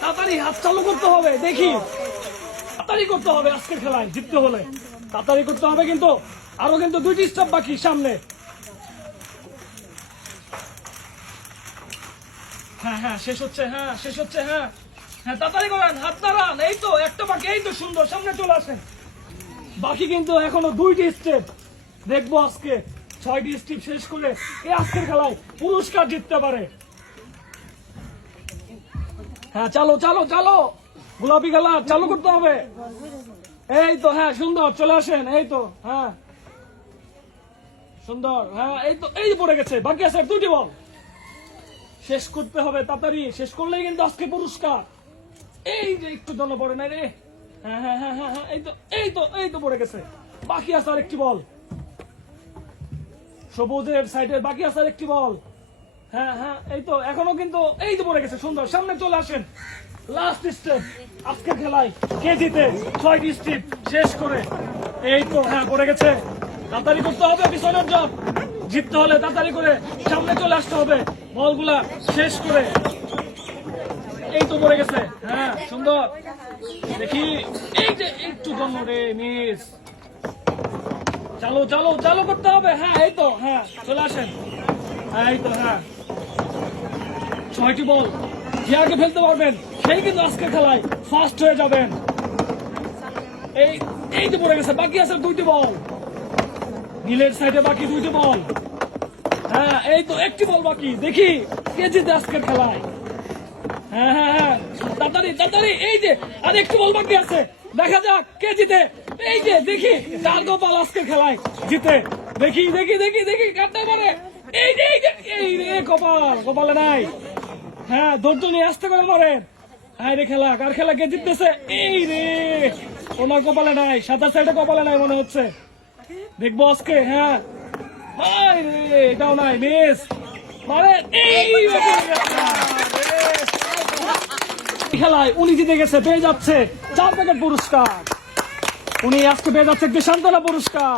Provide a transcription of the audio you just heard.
তাড়াতাড়ি হাত চালু করতে হবে, দেখি তাড়াতাড়ি করতে হবে আজকের খেলায় জিততে হলে, তাড়াতাড়ি করতে হবে। কিন্তু আরো কিন্তু 2টি স্টেপ বাকি সামনে। হ্যাঁ হ্যাঁ শেষ হচ্ছে, হ্যাঁ শেষ হচ্ছে, হ্যাঁ হ্যাঁ তাড়াতাড়ি করেন, হাত দাঁড়ান, এই তো একটা বাকি, এই তো সুন্দর, সামনে চলে আসেন। বাকি কিন্তু এখনো 2টি স্টেপ। দেখবো আজকে 6টি স্টেপ শেষ করে এই আজকের খেলায় পুরস্কার জিততে পারে। হ্যাঁ চালো চালো চালো, গোলাপি খেলা চালু করতে হবে। এই তো হ্যাঁ সুন্দর, চলে আসেন, এই তো হ্যাঁ সুন্দর, হ্যাঁ এই তো, এই পড়ে গেছে, বাকি আছে 2টি বল। শেষ করতে হবে তাড়াতাড়ি, শেষ করলেই কিন্তু আজকে পুরস্কার। এই যে একটু জন্য পড়ে নাই রে, হ্যাঁ হ্যাঁ হ্যাঁ হ্যাঁ হ্যাঁ এই তো এই তো এই তো পড়ে গেছে, বাকি আছে আর একটি বল। সবুজের সাইডে বাকি আছে আর একটি বল। হ্যাঁ হ্যাঁ এই তো এখনো কিন্তু, এই তো পড়ে গেছে, সুন্দর, সামনে চলে আসেন। লাস্ট স্টেপ আজকের খেলায় কে জিতে 6টি স্টেপ শেষ করে। এই তো হ্যাঁ পড়ে গেছে, তাড়াতাড়ি করতে হবে পিছনের জব, জিততে হলে তাড়াতাড়ি করে সামনে চলে আসতে হবে বলগুলা শেষ করে। এই তো পড়ে গেছে, হ্যাঁ সুন্দর, দেখি এই যে একটু জন্য রে মিস। চালো চালো চালো করতে হবে, হ্যাঁ এই তো হ্যাঁ চলে আসেন, এই তো হ্যাঁ 6টি বল যে আগে ফেলতে পারবেন সেই কিন্তু আজকের খেলায় ফার্স্ট হয়ে যাবেন। এই এই তো পড়ে গেছে, বাকি আছে 2টি বল। নীলের সাইডে বাকি 2টি বল। হ্যাঁ এই তো একটি বল বাকি, দেখি কে জিতে আজকের খেলায়। হ্যাঁ হ্যাঁ হ্যাঁ তাড়াতাড়ি তাড়াতাড়ি, এই যে আর একটু বল বাকি আছে, দেখা যাক কে জিতে। এই যে দেখি কার কপাল আজকের খেলায় জিতে, দেখি দেখি দেখি দেখি কাটতে পারে। এই যে এই যে এই রে কপাল, কপালে নাই। হ্যাঁ ধৈর্য নিয়ে আসতে করে মারেন। হ্যাঁ রে খেলা, কার খেলা কে জিততেছে? এই রে ওনার কপালে নাই, সাদা সাইডে কপালে নাই মনে হচ্ছে, দেখবো আজকে। হ্যাঁ হাই রে এটাও নাই, মিস মারে। এই খেলায় উনি জিতে গেছে, পেয়ে যাচ্ছে 4 প্যাকেট পুরস্কার। উনি আজকে পেয়ে যাচ্ছে একটি সান্ত্বনা পুরস্কার।